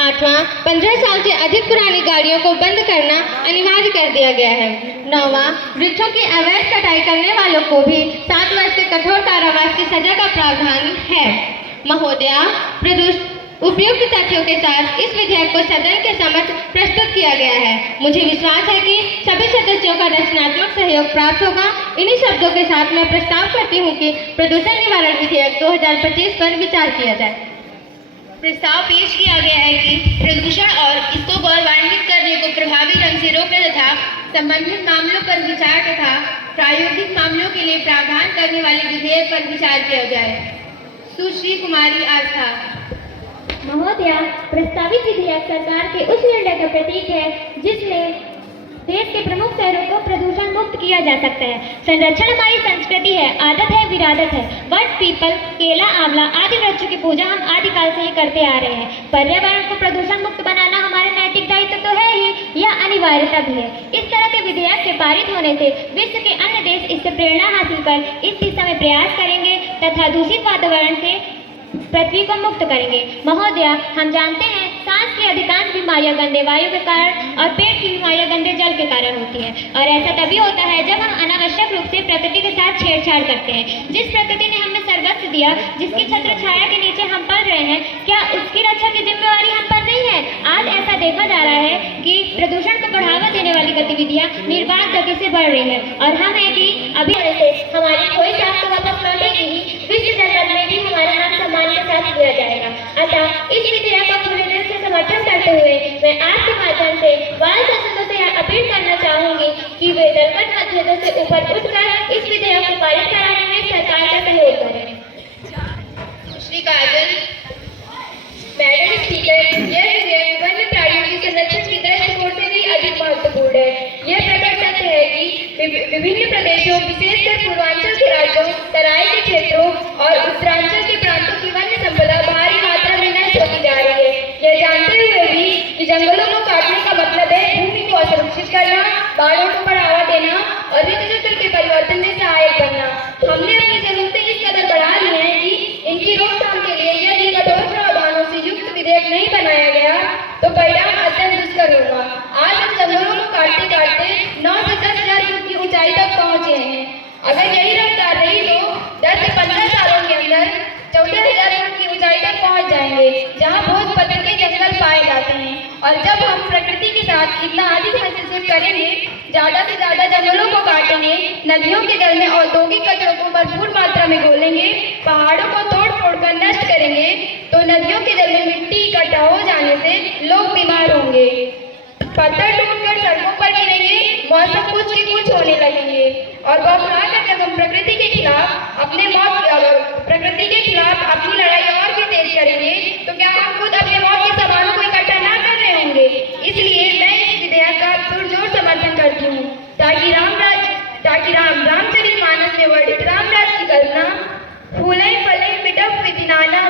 8वां, 15 साल से अधिक पुरानी गाड़ियों को बंद करना अनिवार्य कर दिया गया है। 9वां, वृक्षों की अवैध कटाई करने वालों को भी 7 वर्ष के कठोर कारावास की सजा का प्रावधान है। महोदया, उपयुक्त तथ्यों के साथ इस विधेयक को सदन के समक्ष प्रस्तुत किया गया है। मुझे विश्वास है कि सभी सदस्यों का रचनात्मक सहयोग प्राप्त होगा। इन्हीं शब्दों के साथ मैं प्रस्ताव करती हूँ कि प्रदूषण निवारण विधेयक 2025 पर विचार किया जाए। प्रस्ताव पेश किया गया है कि प्रदूषण और इसको गौरवान्वित करने को प्रभावी ढंग से रोकने तथा संबंधित मामलों पर विचार तथा प्रायोगिक मामलों के लिए प्रावधान करने वाले विधेयक पर विचार किया जाए। सुश्री कुमारी आस्था। महोदया, प्रस्तावित विधेयक सरकार के उस निर्णय का प्रतीक है जिसमें देश के प्रमुख शहरों को प्रदूषण मुक्त किया जा सकता है। संरक्षण हमारी संस्कृति है, आदत है, विरासत है। वट, पीपल, केला, आंवला आदि वृक्षों की पूजा हम आदिकाल से ही करते आ रहे हैं। पर्यावरण को प्रदूषण मुक्त बनाना हमारा नैतिक दायित्व तो है ही, यह अनिवार्यता भी है। इस तरह के विधेयक के पारित होने से विश्व के अन्य देश इससे प्रेरणा हासिल कर इस दिशा में प्रयास करेंगे तथा दूषित वातावरण से पृथ्वी को मुक्त करेंगे। महोदया, हम जानते हैं सांस की अधिकांश बीमारियां गंदे वायु के कारण और पेट की बीमारियां गंदे जल के कारण होती है, और ऐसा तभी होता है जब हम अनावश्यक रूप से प्रकृति के साथ छेड़छाड़ करते हैं। जिस प्रकृति ने हमें सर्वस्व दिया, जिसकी छत्र छाया के नीचे हम पल रहे हैं, क्या उसकी रक्षा की जिम्मेवारी हम पर नहीं है? आज ऐसा देखा जा रहा है कि प्रदूषण को बढ़ावा देने वाली गतिविधियां निर्बाध गति से बढ़ रही है, और हम है कि अभी से हमारी कोई साख तो वापस लौटेगी ही, विश्व जगत में भी हमारा नाम सम्मान के साथ दिया जाएगा। अतः इस विधेयक का पूरे दिल से समर्थन करते हुए मैं आपके माध्यम से वाल संसदों से यह अपील करना चाहूंगी कि वे दलगत मतभेदों से ऊपर उठकर इस विधेयक को पारित कराने में सरकार का सहयोग करें। श्री काजल। मैडम स्पीकर, यह विधेयक वन्य प्राणियों की संरक्षण की दृष्टिकोण से भी अधिक महत्वपूर्ण है। यह प्रकट सत्य है कि विभिन्न प्रदेशों, विशेषकर पूर्वांचल के राज्यों, तराई के क्षेत्रों और उत्तरांचल के प्रांतों की वन्य संपदा भारी मात्रा में नष्ट होती जा रही है। यह जानते हुए भी कि जंगलों को काटने का मतलब है भूमि को असुरक्षित करना, बाढ़ों को बढ़ावा देना और ऋतु चक्र के परिवर्तन में सहायक बनना। हमने अपनी जरूरतें इस कदर बढ़ा ली हैं कि इनकी रोकथाम के लिए यदि कठोर प्रावधानों से युक्त विधेयक नहीं बनाया गया तो परिणाम अत्यंत दुष्कर होगा। आज हम जंगलों को काटते काटते 9 से 10 हजार फुट की ऊंचाई तक पहुंचे हैं। अगर यही रफ्तार रही तो 10 से 15 सालों के अंदर 14,000 फुट की ऊंचाई तक पहुंच जाएंगे, जहां भोजपत्र के जंगल पाए जाते हैं। और जब हम प्रकृति के साथ इतना अधिक हस्तक्षेप करेंगे, ज्यादा से ज्यादा जंगलों को काटेंगे, नदियों के जल में औद्योगिक कचरों को भरपूर मात्रा में घोलेंगे, पहाड़ों को तोड़ फोड़ कर नष्ट करेंगे, तो नदियों के जल में मिट्टी इकट्ठा हो जाने से लोग बीमार होंगे, पत्थर टूटकर सड़कों पर गिरेंगे, मौसम कुछ की कुछ होने लगेंगे। और बौखलाकर जब हम प्रकृति के खिलाफ अपनी लड़ाई और भी तेज करेंगे, तो क्या हम खुद अपने मौत के सामानों को इकट्ठा ना कर रहे होंगे? इसलिए मैं इस विधेयक का पुरजोर समर्थन करती हूँ, ताकि रामचरितमानस में वर्णित रामराज की कल्पना फूले फले मिटप विधि नाना